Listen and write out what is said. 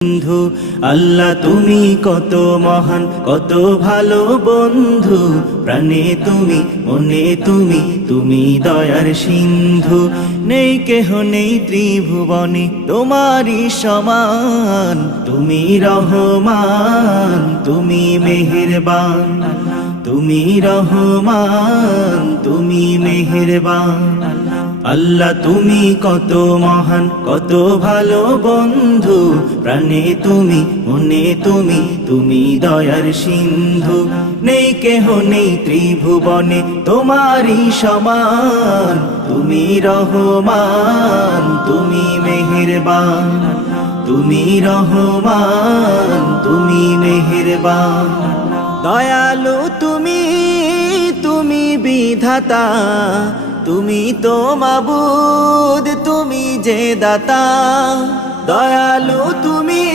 বন্ধু আল্লাহ তুমি কত মহান, কত ভালো বন্ধু। প্রাণে তুমি, মনে তুমি, তুমি দয়ার সিন্ধু। নেই কেহ নেই ত্রিভুবনে তোমারই সমান। তুমি রহমান, তুমি মেহেরবান, তুমি রহমান, তুমি মেহেরবান। আল্লাহ তুমি কত মহান, কত ভালো বন্ধু। প্রাণে তুমি, মনে তুমি, তুমি দয়ার সিন্ধু। নেই কেহ নেই ত্রিভুবনে তোমারই সমান। তুমি রহমান, তুমি মেহেরবান, তুমি রহমান, তুমি মেহেরবান। দয়ালু তুমি, তুমি বিধাতা, তুমি তো মাবুদ, তুমি যে দাতা। দয়ালু তুমি।